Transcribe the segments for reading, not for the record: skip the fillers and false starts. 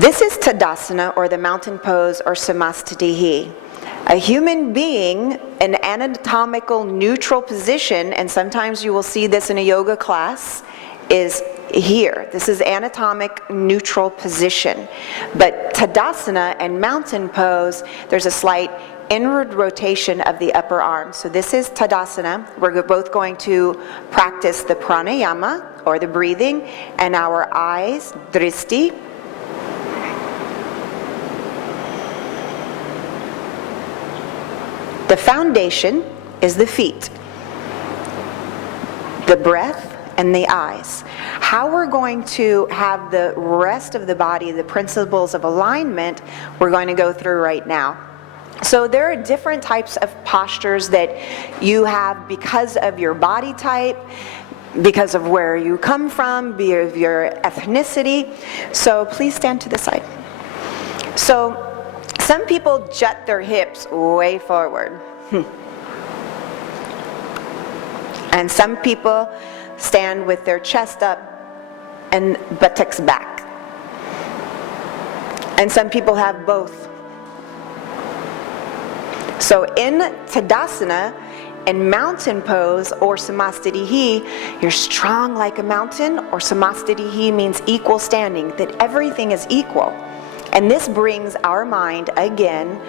This is tadasana, or the mountain pose, or samastitihi. A human being, an anatomical neutral position, and sometimes you will see this in a yoga class, is here. This is anatomic neutral position. But tadasana and mountain pose, there's a slight inward rotation of the upper arm. So this is tadasana. We're both going to practice the pranayama, or the breathing, and our eyes, dristi. The foundation is the feet, the breath, and the eyes. How we're going to have the rest of the body, the principles of alignment, we're going to go through right now. So there are different types of postures that you have because of your body type, because of where you come from, because of your ethnicity. So please stand to the side. So some people jut their hips way forward. And some people stand with their chest up and buttocks back. And some people have both. So in Tadasana and mountain pose, or Samastitihi, you're strong like a mountain, or Samastitihi means equal standing, that everything is equal. And this brings our mind again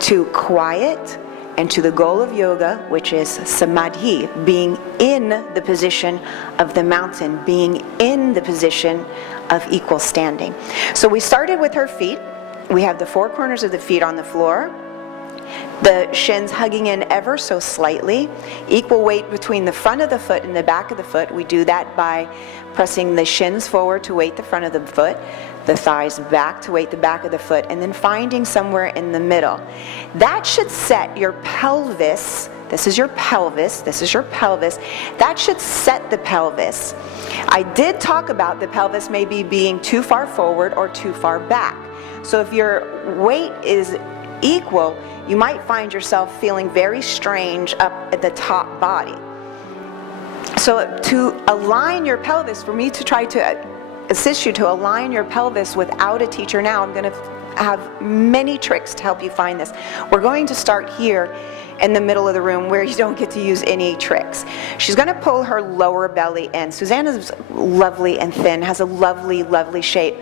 to quiet and to the goal of yoga, which is samadhi, being in the position of the mountain, being in the position of equal standing. So we started with her feet. We have the four corners of the feet on the floor, the shins hugging in ever so slightly, equal weight between the front of the foot and the back of the foot. We do that by pressing the shins forward to weight the front of the foot, the thighs back to weight the back of the foot, and then finding somewhere in the middle. That should set your pelvis. This is your pelvis. This is your pelvis. That should set the pelvis. I did talk about the pelvis maybe being too far forward or too far back. So if your weight is equal, you might find yourself feeling very strange up at the top body. So to align your pelvis, for me to try to assist you to align your pelvis without a teacher now, I'm going to have many tricks to help you find this. We're going to start here in the middle of the room where you don't get to use any tricks. She's going to pull her lower belly in. Susanna's lovely and thin, has a lovely, lovely shape.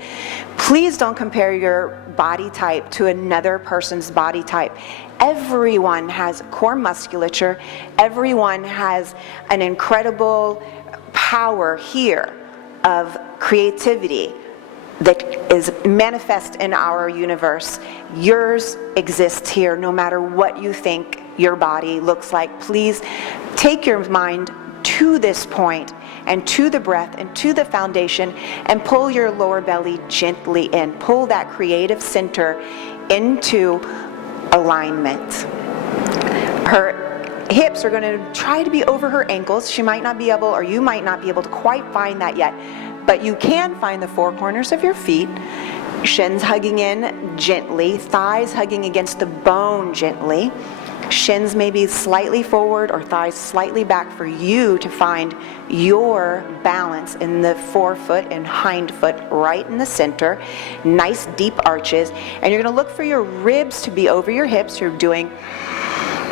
Please don't compare your body type to another person's body type. Everyone has core musculature. Everyone has an incredible power here of creativity that is manifest in our universe. Yours exists here no matter what you think your body looks like. Please take your mind to this point and to the breath and to the foundation, and pull your lower belly gently in. Pull that creative center into alignment. Her hips are going to try to be over her ankles. She might not be able, or you might not be able to quite find that yet, but you can find the four corners of your feet, shins hugging in gently, thighs hugging against the bone gently, shins maybe slightly forward or thighs slightly back for you to find your balance in the forefoot and hind foot right in the center. Nice deep arches, and you're going to look for your ribs to be over your hips. You're doing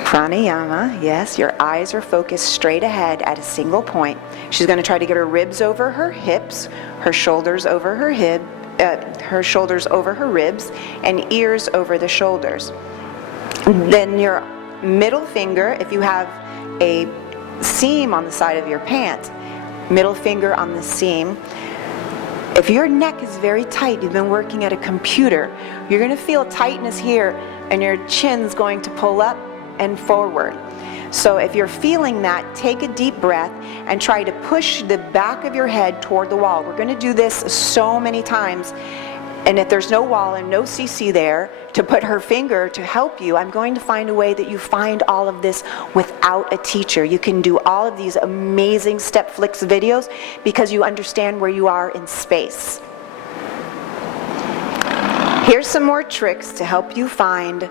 pranayama, yes, your eyes are focused straight ahead at a single point. She's going to try to get her ribs over her hips, her shoulders over her shoulders over her ribs, and ears over the shoulders. Then your middle finger, if you have a seam on the side of your pant, middle finger on the seam. If your neck is very tight, you've been working at a computer, you're going to feel tightness here, and your chin's going to pull up and forward. So if you're feeling that, take a deep breath and try to push the back of your head toward the wall. We're going to do this so many times. And if there's no wall and no CC there to put her finger to help you, I'm going to find a way that you find all of this without a teacher. You can do all of these amazing StepFlix videos because you understand where you are in space. Here's some more tricks to help you find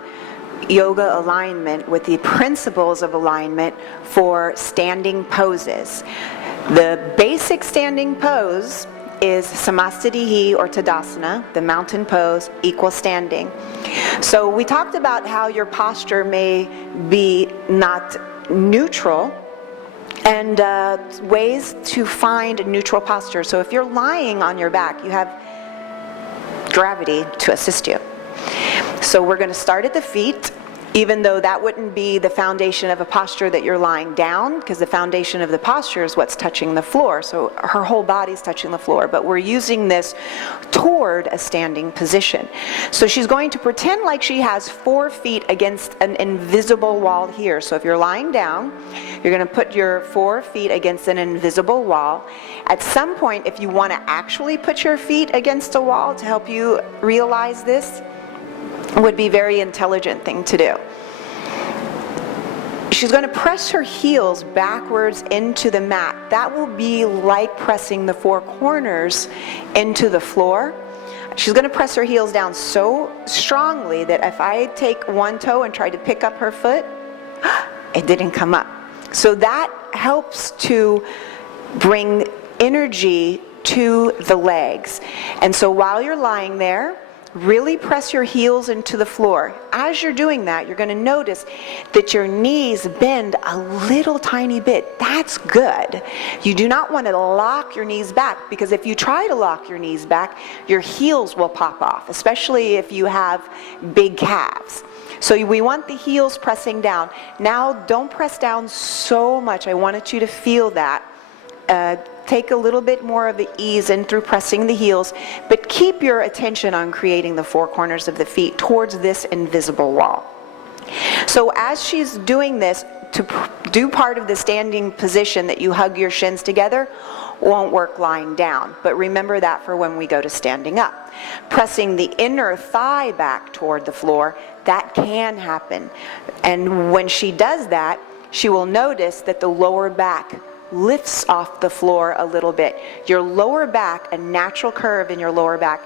yoga alignment with the principles of alignment for standing poses. The basic standing pose is samastitihi or tadasana, the mountain pose, equal standing. So we talked about how your posture may be not neutral, and ways to find a neutral posture. So if you're lying on your back, you have gravity to assist you. So we're going to start at the feet, even though that wouldn't be the foundation of a posture that you're lying down, because the foundation of the posture is what's touching the floor. So her whole body's touching the floor, but we're using this toward a standing position. So she's going to pretend like she has 4 feet against an invisible wall here. So if you're lying down, you're going to put your 4 feet against an invisible wall. At some point, if you want to actually put your feet against a wall to help you realize this, would be a very intelligent thing to do. She's going to press her heels backwards into the mat. That will be like pressing the 4 corners into the floor. She's going to press her heels down so strongly that if I take one toe and try to pick up her foot, it didn't come up. So that helps to bring energy to the legs. And so while you're lying there, really press your heels into the floor. As you're doing that, you're going to notice that your knees bend a little tiny bit. That's good. You do not want to lock your knees back, because if you try to lock your knees back, your heels will pop off, especially if you have big calves. So we want the heels pressing down. Now, don't press down so much. I wanted you to feel that. Take a little bit more of the ease in through pressing the heels, but keep your attention on creating the 4 corners of the feet towards this invisible wall. So as she's doing this, to do part of the standing position that you hug your shins together won't work lying down, but remember that for when we go to standing up. Pressing the inner thigh back toward the floor, that can happen. And when she does that, she will notice that the lower back lifts off the floor a little bit. Your lower back, a natural curve in your lower back,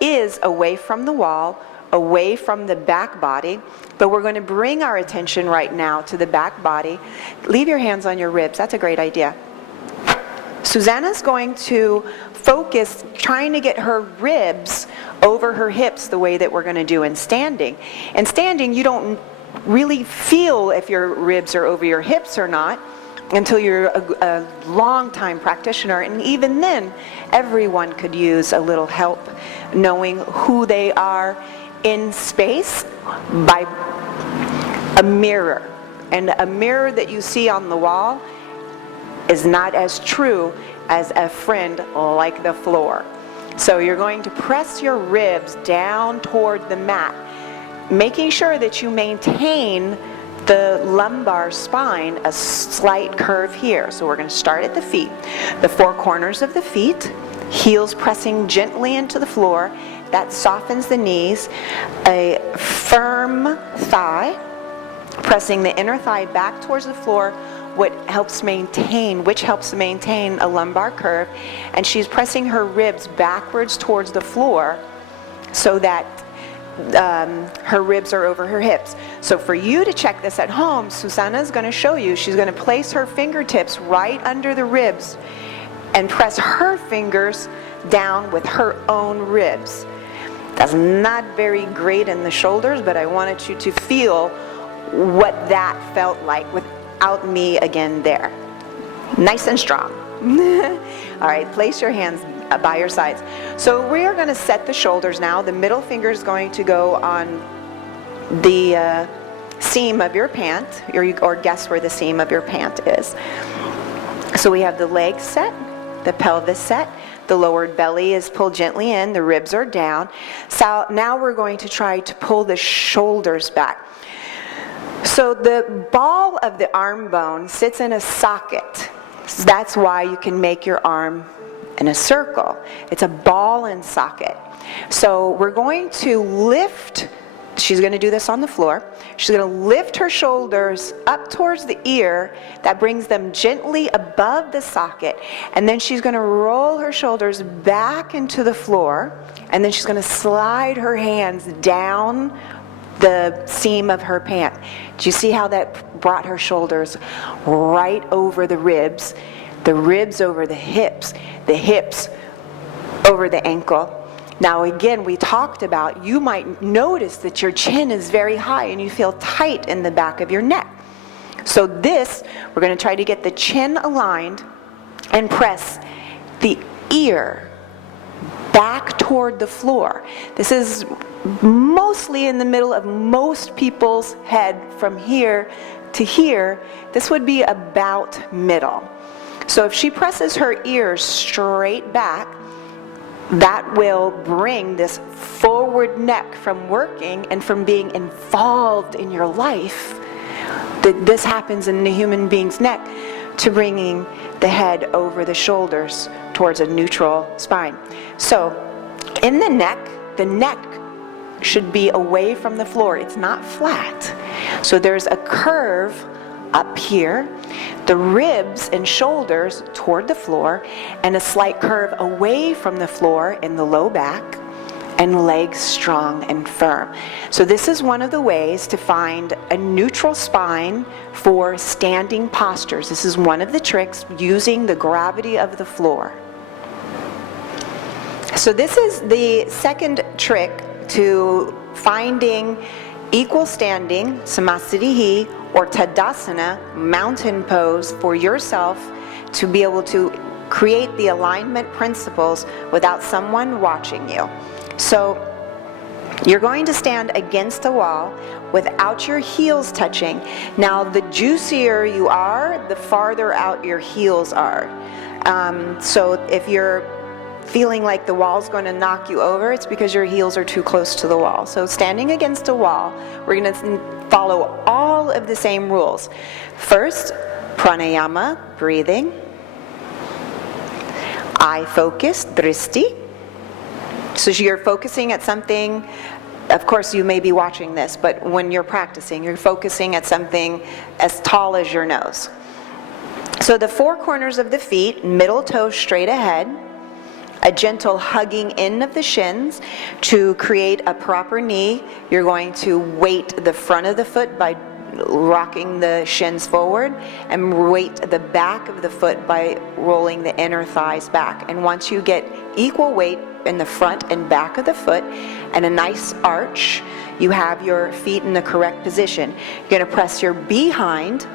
is away from the wall, away from the back body, but we're going to bring our attention right now to the back body. Leave your hands on your ribs. That's a great idea. Susanna's going to focus trying to get her ribs over her hips the way that we're going to do in standing. In standing, you don't really feel if your ribs are over your hips or not until you're a long-time practitioner, and even then, everyone could use a little help knowing who they are in space by a mirror. And a mirror that you see on the wall is not as true as a friend like the floor. So you're going to press your ribs down toward the mat, making sure that you maintain the lumbar spine, a slight curve here. So we're going to start at the feet. The 4 corners of the feet, heels pressing gently into the floor. That softens the knees. A firm thigh, pressing the inner thigh back towards the floor, which helps maintain a lumbar curve. And she's pressing her ribs backwards towards the floor so that her ribs are over her hips. So for you to check this at home, Susanna is going to show you. She's going to place her fingertips right under the ribs and press her fingers down with her own ribs. That's not very great in the shoulders, but I wanted you to feel what that felt like without me again there. Nice and strong. All right, place your hands by your sides. So we are going to set the shoulders now. The middle finger is going to go on the seam of your pant, or guess where the seam of your pant is. So we have the legs set, the pelvis set, the lower belly is pulled gently in, the ribs are down. So now we're going to try to pull the shoulders back. So the ball of the arm bone sits in a socket. So that's why you can make your arm in a circle. It's a ball and socket. So we're going to lift, she's going to do this on the floor. She's going to lift her shoulders up towards the ear. That brings them gently above the socket. And then she's going to roll her shoulders back into the floor. And then she's going to slide her hands down the seam of her pant. Do you see how that brought her shoulders right over the ribs over the hips over the ankle. Now again, we talked about, you might notice that your chin is very high and you feel tight in the back of your neck. So this, we're going to try to get the chin aligned and press the ear back toward the floor. This is mostly in the middle of most people's head from here to here. This would be about middle. So if she presses her ears straight back, that will bring this forward neck from working and from being involved in your life, that this happens in the human being's neck, to bringing the head over the shoulders towards a neutral spine. So in the neck should be away from the floor. It's not flat. So there's a curve up here, the ribs and shoulders toward the floor, and a slight curve away from the floor in the low back, and legs strong and firm. So this is one of the ways to find a neutral spine for standing postures. This is one of the tricks, using the gravity of the floor. So this is the second trick to finding equal standing, samasthiti, or tadasana, mountain pose, for yourself to be able to create the alignment principles without someone watching you. So you're going to stand against a wall without your heels touching. Now, the juicier you are, the farther out your heels are. So if you're feeling like the wall's going to knock you over, it's because your heels are too close to the wall. So standing against a wall, we're going to follow all of the same rules. First, pranayama, breathing. Eye focus, drishti. So you're focusing at something. Of course, you may be watching this, but when you're practicing, you're focusing at something as tall as your nose. So the four corners of the feet, middle toe straight ahead, a gentle hugging in of the shins to create a proper knee. You're going to weight the front of the foot by rocking the shins forward, and weight the back of the foot by rolling the inner thighs back. And once you get equal weight in the front and back of the foot and a nice arch, you have your feet in the correct position. You're going to press your behind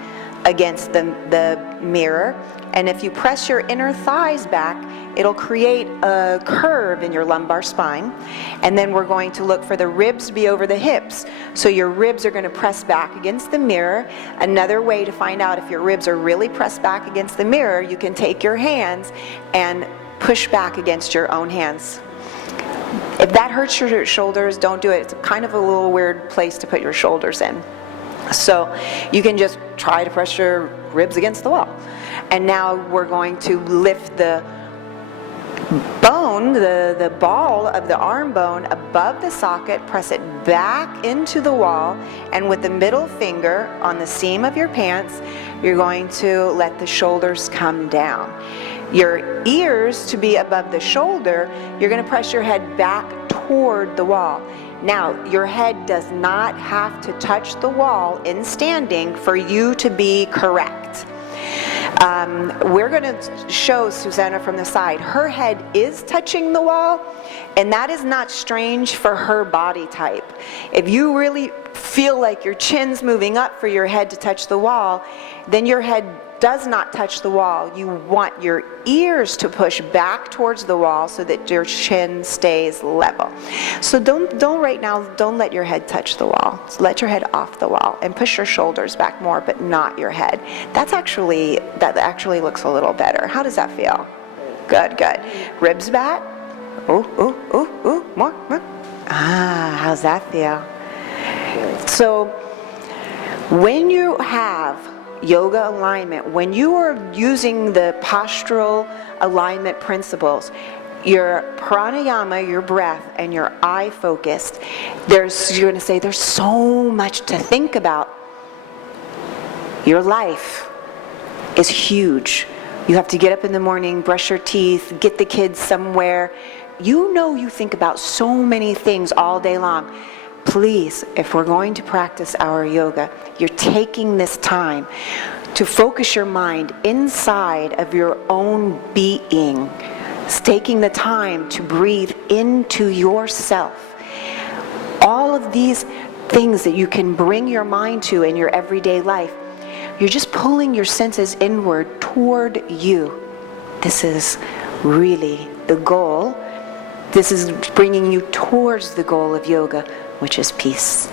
against the mirror, and if you press your inner thighs back, it'll create a curve in your lumbar spine. And then we're going to look for the ribs to be over the hips. So your ribs are going to press back against the mirror. Another way to find out if your ribs are really pressed back against the mirror, you can take your hands and push back against your own hands. If that hurts your shoulders, don't do it. It's kind of a little weird place to put your shoulders in. So you can just try to press your ribs against the wall. And now we're going to lift the bone, the ball of the arm bone above the socket, press it back into the wall, and with the middle finger on the seam of your pants, you're going to let the shoulders come down. Your ears to be above the shoulder, you're going to press your head back toward the wall. Now, your head does not have to touch the wall in standing for you to be correct. We're going to show Susanna from the side. Her head is touching the wall, and that is not strange for her body type. If you really feel like your chin's moving up for your head to touch the wall, then your head does not touch the wall. You want your ears to push back towards the wall so that your chin stays level. So don't right now, don't let your head touch the wall. So let your head off the wall and push your shoulders back more, but not your head. That actually looks a little better. How does that feel? Good, good. Ribs back. Ooh, more. How's that feel? So when you have yoga alignment, when you are using the postural alignment principles, your pranayama, your breath, and your eye focused, you're going to say there's so much to think about. Your life is huge. You have to get up in the morning, brush your teeth, get the kids somewhere. You think about so many things all day long. Please, if we're going to practice our yoga, you're taking this time to focus your mind inside of your own being. It's taking the time to breathe into yourself. All of these things that you can bring your mind to in your everyday life, you're just pulling your senses inward toward you. This is really the goal. This is bringing you towards the goal of yoga, which is peace.